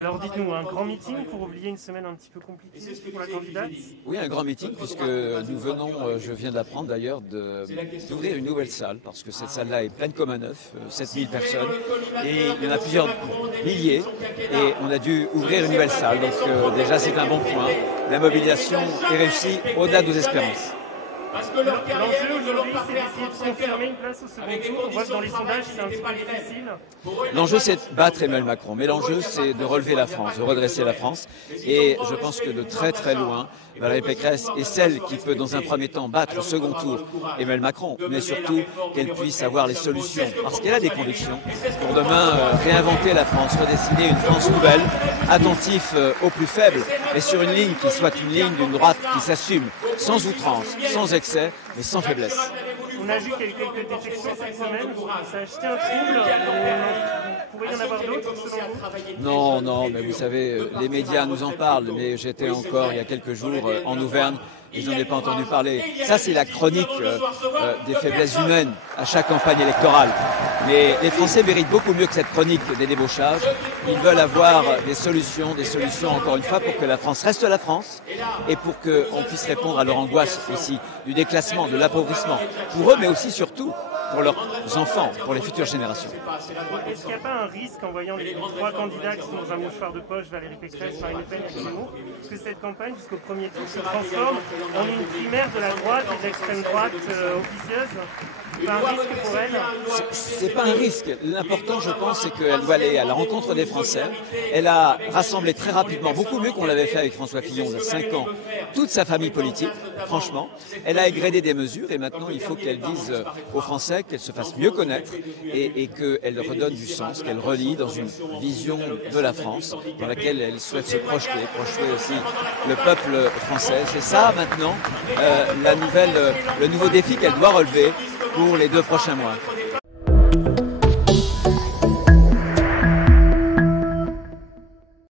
Alors dites-nous, un grand meeting pour oublier une semaine un petit peu compliquée pour la candidate? Oui, un grand meeting puisque nous venons, je viens d'apprendre d'ailleurs, d'ouvrir une nouvelle salle parce que cette salle-là est pleine comme un œuf, 7000 personnes et il y en a plusieurs milliers et on a dû ouvrir une nouvelle salle. Donc déjà c'est un bon point. La mobilisation est réussie au-delà de nos espérances. L'enjeu aujourd'hui, c'est d'essayer de confirmer une place au second tour. On voit que dans les sondages, c'est un petit peu difficile. L'enjeu, c'est de battre Emmanuel Macron, mais l'enjeu, c'est de relever la France, de redresser la France. Et je pense que de très très loin, Valérie Pécresse est celle qui peut, dans un premier temps, battre au second tour Emmanuel Macron, mais surtout qu'elle puisse avoir les solutions, parce qu'elle a des convictions, pour demain réinventer la France, redessiner une France nouvelle, attentif aux plus faibles, et sur une ligne qui soit une ligne d'une droite qui s'assume, sans outrance, sans excès, mais sans faiblesse. On a vu qu'il y a eu quelques défections cette semaine, ça a jeté un trouble, il pourrait y en avoir d'autres selon vous? Non, non, mais vous savez, les médias nous en parlent, mais j'étais encore il y a quelques jours en Auvergne et je n'en ai pas entendu parler. Ça, c'est la chronique des faiblesses humaines à chaque campagne électorale. Mais les Français méritent beaucoup mieux que cette chronique des débauchages. Ils veulent avoir des solutions encore une fois, pour que la France reste la France et pour qu'on puisse répondre à leur angoisse aussi du déclassement, de l'appauvrissement, pour eux, mais aussi surtout pour leurs enfants, pour les futures générations. Est-ce qu'il n'y a pas un risque, en voyant les trois candidats qui sont dans un mouchoir de poche, Valérie Pécresse, Marine Le Pen et Zemmour, que cette campagne, jusqu'au premier tour, se transforme en une primaire de la droite et de l'extrême droite officieuse? C'est pas un risque pour elle? C'est pas un risque. L'important, je pense, c'est qu'elle doit aller à la rencontre des Français. Elle a rassemblé très rapidement, beaucoup mieux qu'on l'avait fait avec François Fillon il y a 5 ans, toute sa famille politique, franchement. Elle a égrené des mesures et maintenant, il faut qu'elle dise aux Français qu'elle se fasse mieux connaître et qu'elle redonne du sens, qu'elle relie dans une vision de la France dans laquelle elle souhaite se projeter aussi le peuple français. C'est ça, maintenant, le nouveau défi qu'elle doit relever pour les 2 prochains mois.